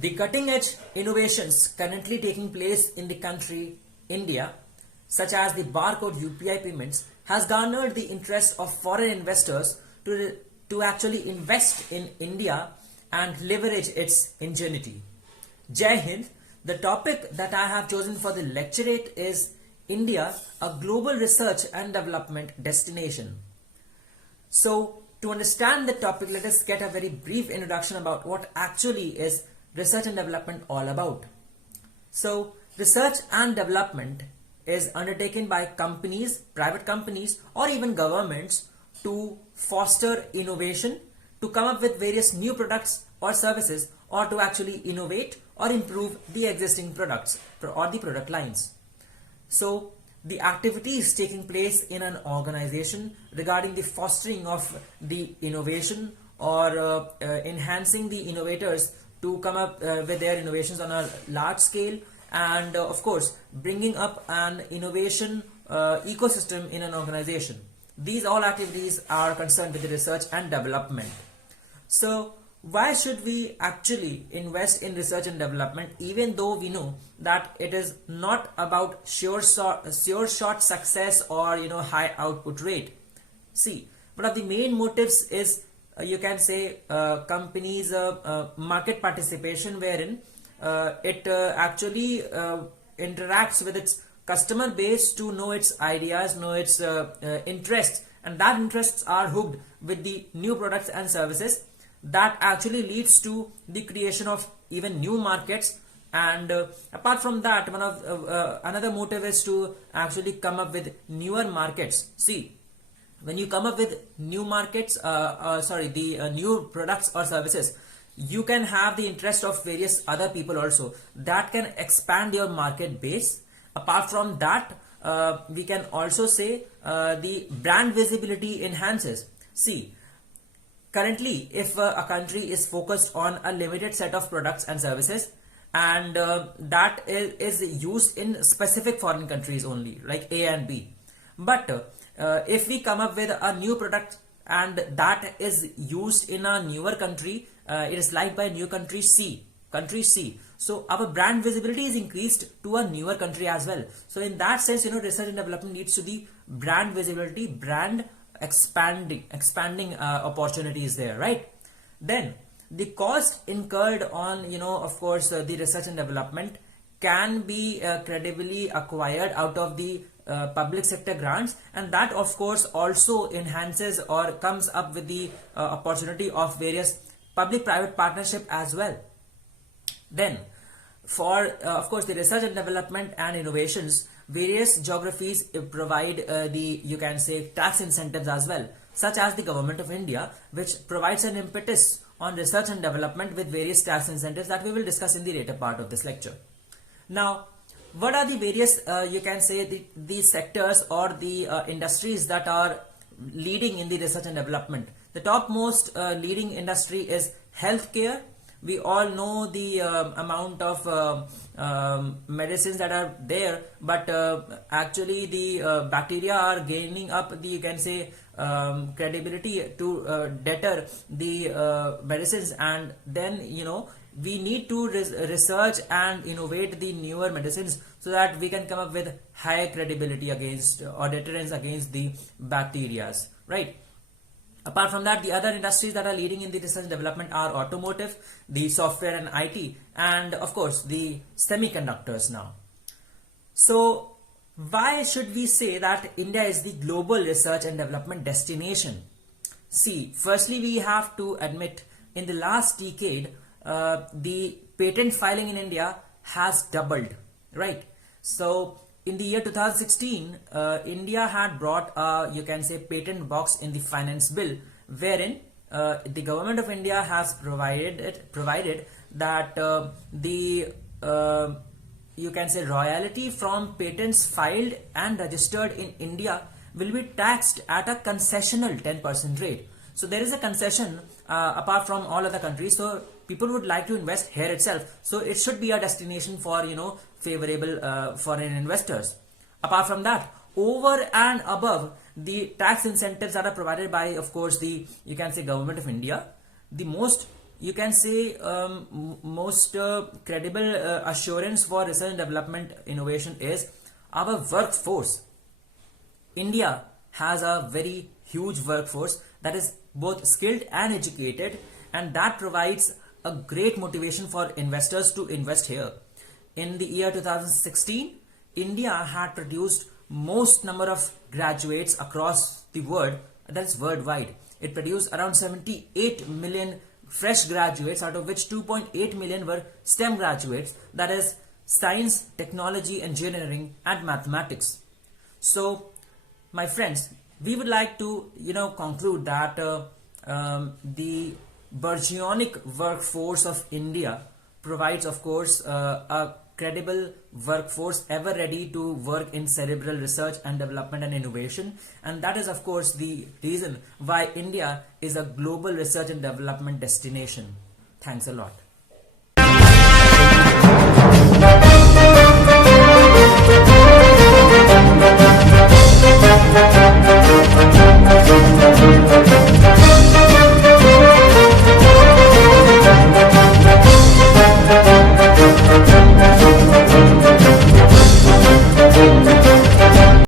The cutting edge innovations currently taking place in the country India, such as the barcode UPI payments, has garnered the interest of foreign investors to actually invest in India and leverage its ingenuity. Jai Hind, the topic that I have chosen for the lecturate is India, a global research and development destination. So, to understand the topic, let us get a very brief introduction about what actually is research and development all about. So, research and development is undertaken by companies, private companies, or even governments to foster innovation, to come up with various new products or services, or to actually innovate or improve the existing products or the product lines. So, the activities taking place in an organization regarding the fostering of the innovation or enhancing the innovators to come up with their innovations on a large scale, and of course bringing up an innovation ecosystem in an organization. These all activities are concerned with the research and development. So why should we actually invest in research and development, even though we know that it is not about sure shot success or high output rate? See, one of the main motives is you can say companies market participation, wherein it actually interacts with its customer base to know its ideas, know its interests, and that interests are hooked with the new products and services. That actually leads to the creation of even new markets. And apart from that, one of another motive is to actually come up with newer markets. See, when you come up with new markets, new products or services, you can have the interest of various other people also. That can expand your market base. Apart from that, we can also say the brand visibility enhances. See, currently, if a country is focused on a limited set of products and services, and that is used in specific foreign countries only, like A and B. But if we come up with a new product and that is used in a newer country, it is liked by new country C. So our brand visibility is increased to a newer country as well. So in that sense, research and development needs to be brand visibility, brand expanding opportunities there, right? Then the cost incurred on of course the research and development can be credibly acquired out of the public sector grants, and that of course also enhances or comes up with the opportunity of various public-private partnership as well. Then for of course the research and development and innovations, various geographies provide you can say tax incentives as well, such as the government of India, which provides an impetus on research and development with various tax incentives that we will discuss in the later part of this lecture. Now, what are the various you can say the sectors or the industries that are leading in the research and development? The topmost leading industry is healthcare. We all know the amount of medicines that are there, but actually the bacteria are gaining up the, you can say, credibility to deter the medicines, and then we need to research and innovate the newer medicines so that we can come up with higher credibility against or deterrence against the bacteria, right? Apart from that, the other industries that are leading in the research and development are automotive, the software and IT, and of course the semiconductors now. So why should we say that India is the global research and development destination? See, firstly we have to admit in the last decade the patent filing in India has doubled, right? So in the year 2016, India had brought a, you can say, patent box in the finance bill, wherein the government of India has provided that the you can say royalty from patents filed and registered in India will be taxed at a concessional 10% rate. So there is a concession apart from all other countries. So people would like to invest here itself. So it should be a destination for favorable foreign investors. Apart from that, over and above the tax incentives that are provided by, of course, the, you can say, government of India, the most you can say most credible assurance for research and development innovation is our workforce. India has a very huge workforce that is both skilled and educated, and that provides a great motivation for investors to invest here. In the year 2016, India had produced most number of graduates across the world, that is worldwide. It produced around 78 million fresh graduates, out of which 2.8 million were STEM graduates, that is science, technology, engineering and mathematics. So my friends, we would like to conclude that the burgeonic workforce of India provides, of course, a credible workforce ever ready to work in cerebral research and development and innovation, and that is of course the reason why India is a global research and development destination. Thanks a lot.